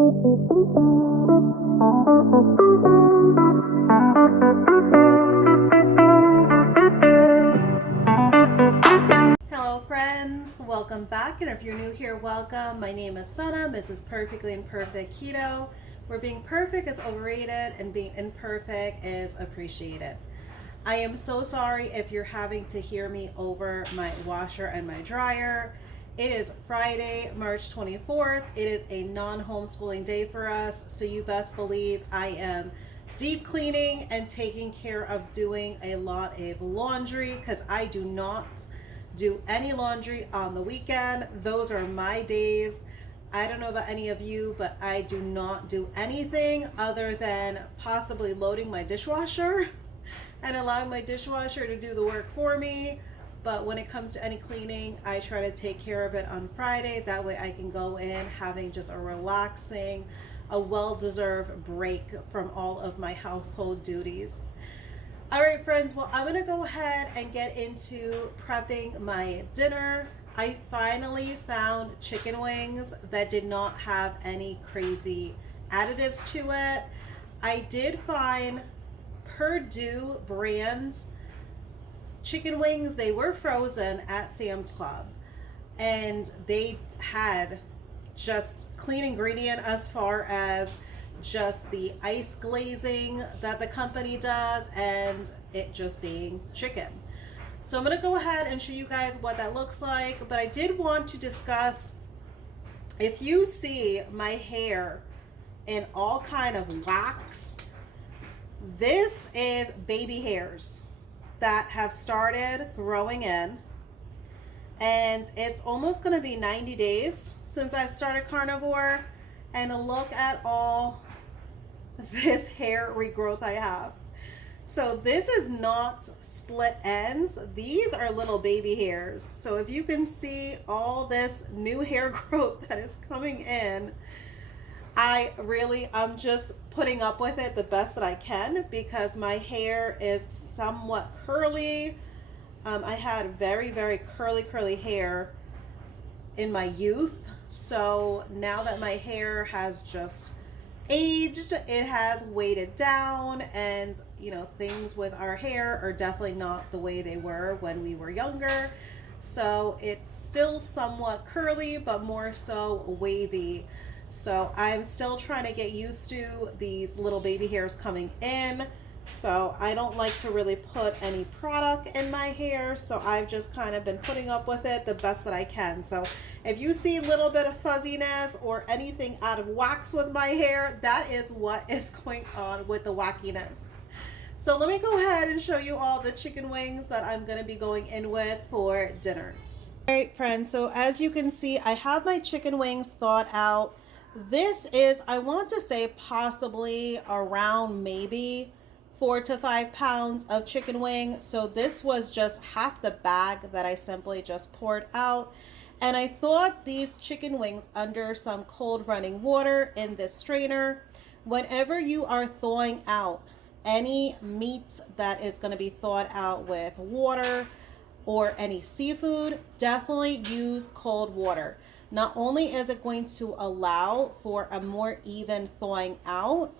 Hello friends, welcome back, and if you're new here, welcome. My name is Sana, mrs.perfectly.imperfect.keto, where being perfect is overrated and being imperfect is appreciated. I am so sorry if you're having to hear me over my washer and my dryer. It is Friday, March 24th. It is a non-homeschooling day for us, so you best believe I am deep cleaning and taking care of doing a lot of laundry because I do not do any laundry on the weekend. Those are my days. I don't know about any of you, but I do not do anything other than possibly loading my dishwasher and allowing my dishwasher to do the work for me. But when it comes to any cleaning, I try to take care of it on Friday. That way I can go in having just a relaxing, a well-deserved break from all of my household duties. All right, friends, well, I'm gonna go ahead and get into prepping my dinner. I finally found chicken wings that did not have any crazy additives to it. I did find Purdue brands chicken wings. They were frozen at Sam's Club, and they had just clean ingredient as far as just the ice glazing that the company does and it just being chicken. So I'm going to go ahead and show you guys what that looks like, but I did want to discuss, if you see my hair in all kind of wax, this is baby hairs that have started growing in, and it's almost going to be 90 days since I've started carnivore, and look at all this hair regrowth I have. So this is not split ends. These are little baby hairs. So if you can see all this new hair growth that is coming in, I'm just putting up with it the best that I can because my hair is somewhat curly. I had very, very curly hair in my youth. So now that my hair has just aged, it has weighted down, and things with our hair are definitely not the way they were when we were younger. So it's still somewhat curly, but more so wavy. So I'm still trying to get used to these little baby hairs coming in. So I don't like to really put any product in my hair, so I've just kind of been putting up with it the best that I can. So if you see a little bit of fuzziness or anything out of wax with my hair, that is what is going on with the wackiness. So let me go ahead and show you all the chicken wings that I'm going to be going in with for dinner. All right, friends, so as you can see, I have my chicken wings thawed out. This is, I want to say, possibly around maybe 4 to 5 pounds of chicken wing. So this was just half the bag that I simply just poured out. And I thawed these chicken wings under some cold running water in this strainer. Whenever you are thawing out any meat that is going to be thawed out with water or any seafood, definitely use cold water. Not only is it going to allow for a more even thawing out,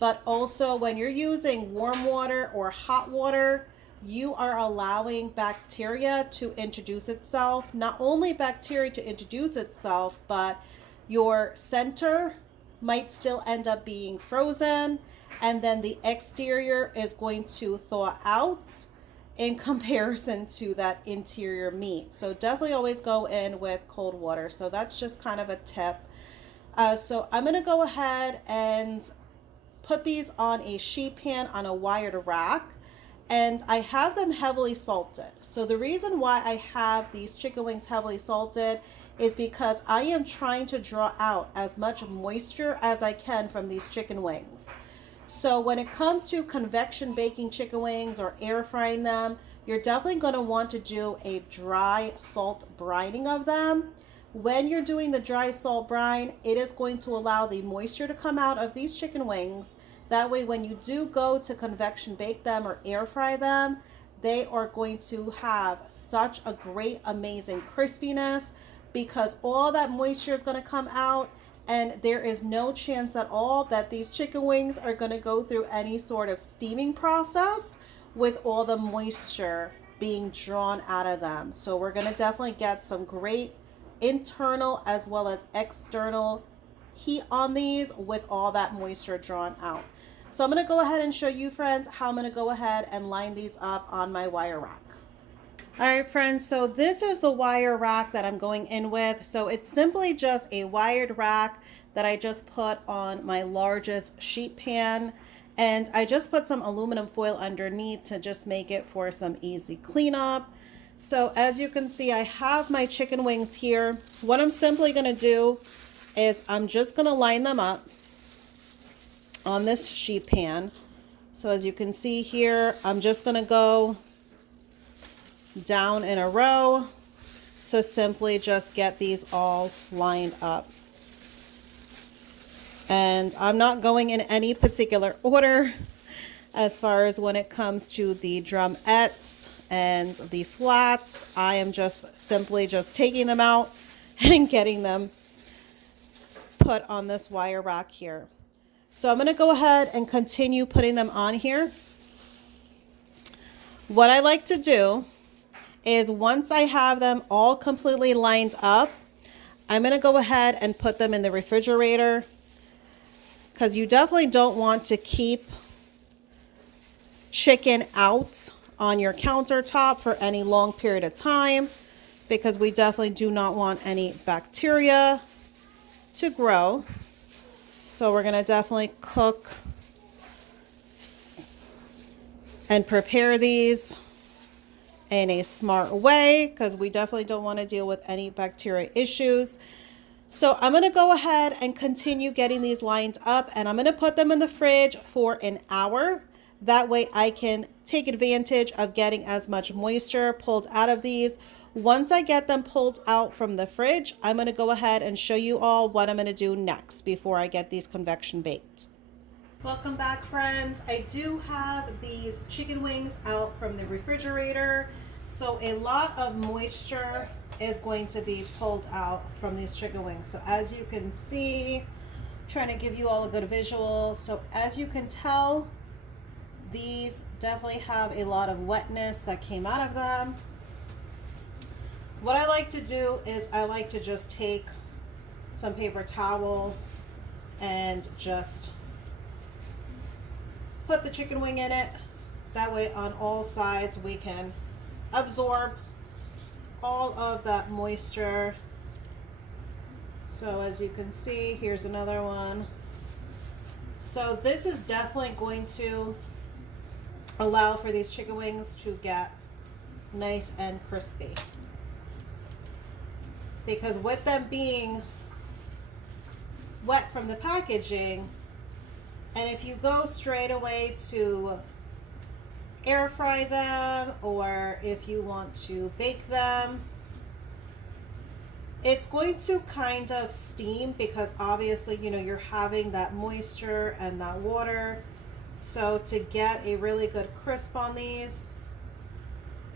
but also when you're using warm water or hot water, you are allowing bacteria to introduce itself. Not only bacteria to introduce itself, but your center might still end up being frozen, and then the exterior is going to thaw out in comparison to that interior meat. So definitely always go in with cold water. So that's just kind of a tip. So I'm going to go ahead and put these on a sheet pan on a wired rack, and I have them heavily salted. So the reason why I have these chicken wings heavily salted is because I am trying to draw out as much moisture as I can from these chicken wings. So when it comes to convection baking chicken wings or air frying them, you're definitely going to want to do a dry salt brining of them. When you're doing the dry salt brine, it is going to allow the moisture to come out of these chicken wings. That way, when you do go to convection bake them or air fry them, they are going to have such a great, amazing crispiness because all that moisture is going to come out And there is no chance at all that these chicken wings are going to go through any sort of steaming process with all the moisture being drawn out of them. So we're going to definitely get some great internal as well as external heat on these with all that moisture drawn out. So I'm going to go ahead and show you, friends, how I'm going to go ahead and line these up on my wire rack. All right, friends, so this is the wire rack that I'm going in with. So it's simply just a wired rack that I just put on my largest sheet pan. And I just put some aluminum foil underneath to just make it for some easy cleanup. So as you can see, I have my chicken wings here. What I'm simply going to do is I'm just going to line them up on this sheet pan. So as you can see here, I'm just going to go down in a row to simply just get these all lined up. And I'm not going in any particular order as far as when it comes to the drumettes and the flats. I am just simply just taking them out and getting them put on this wire rack here. So I'm going to go ahead and continue putting them on here. What I like to do is once I have them all completely lined up, I'm going to go ahead and put them in the refrigerator, because you definitely don't want to keep chicken out on your countertop for any long period of time, because we definitely do not want any bacteria to grow. So we're going to definitely cook and prepare these in a smart way, because we definitely don't want to deal with any bacteria issues. So I'm going to go ahead and continue getting these lined up, and I'm going to put them in the fridge for an hour. That way I can take advantage of getting as much moisture pulled out of these. Once I get them pulled out from the fridge, I'm going to go ahead and show you all what I'm going to do next before I get these convection baked. Welcome back, friends. I do have these chicken wings out from the refrigerator. So a lot of moisture is going to be pulled out from these chicken wings. So as you can see, I'm trying to give you all a good visual. So as you can tell, these definitely have a lot of wetness that came out of them. What I like to do is I like to just take some paper towel and just put the chicken wing in it. That way on all sides we can absorb all of that moisture. So as you can see, here's another one. So this is definitely going to allow for these chicken wings to get nice and crispy, because with them being wet from the packaging, and if you go straight away to air fry them, or if you want to bake them, it's going to kind of steam, because obviously, you know, you're having that moisture and that water. So to get a really good crisp on these,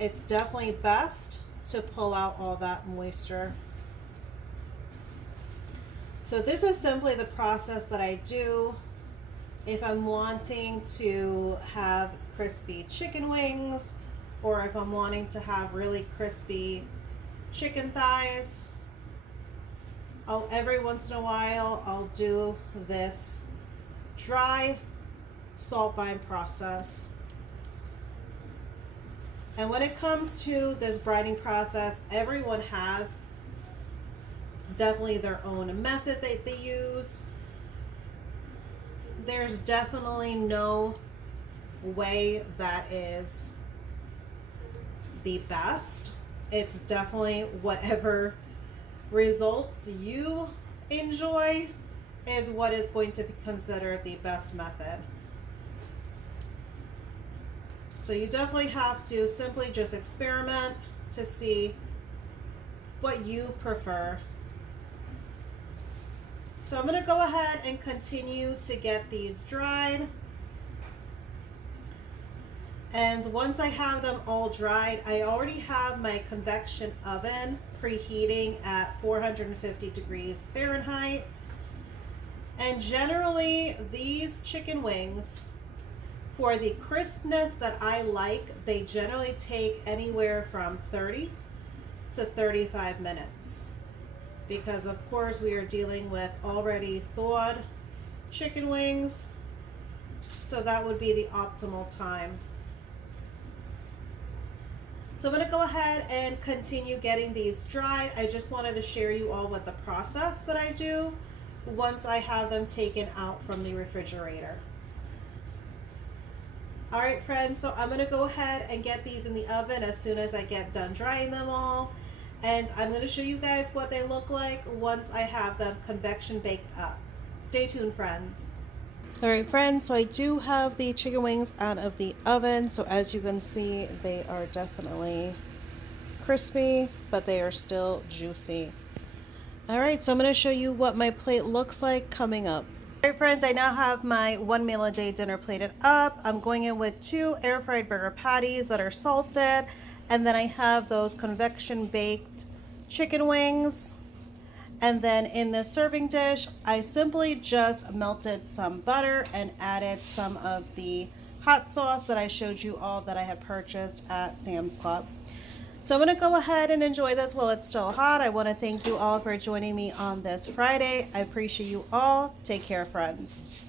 it's definitely best to pull out all that moisture. So this is simply the process that I do if I'm wanting to have crispy chicken wings, or if I'm wanting to have really crispy chicken thighs. Every once in a while I'll do this dry salt bind process. And when it comes to this brining process, everyone has definitely their own method that they use. There's definitely no way that is the best. It's definitely whatever results you enjoy is what is going to be considered the best method. So you definitely have to simply just experiment to see what you prefer. So I'm going to go ahead and continue to get these dried. And once I have them all dried, I already have my convection oven preheating at 450 degrees Fahrenheit. And generally, these chicken wings, for the crispness that I like, they generally take anywhere from 30 to 35 minutes. Because of course we are dealing with already thawed chicken wings. So that would be the optimal time. So I'm going to go ahead and continue getting these dried. I just wanted to share you all with the process that I do once I have them taken out from the refrigerator. All right, friends, so I'm going to go ahead and get these in the oven as soon as I get done drying them all. And I'm going to show you guys what they look like once I have them convection baked up. Stay tuned, friends. All right, friends, so I do have the chicken wings out of the oven. So as you can see, they are definitely crispy, but they are still juicy. All right, so I'm going to show you what my plate looks like coming up. All right, friends, I now have my 1 meal a day dinner plated up. I'm going in with 2 air fried burger patties that are salted, and then I have those convection baked chicken wings. And then in the serving dish, I simply just melted some butter and added some of the hot sauce that I showed you all that I had purchased at Sam's Club. So I'm going to go ahead and enjoy this while it's still hot. I want to thank you all for joining me on this Friday. I appreciate you all. Take care, friends.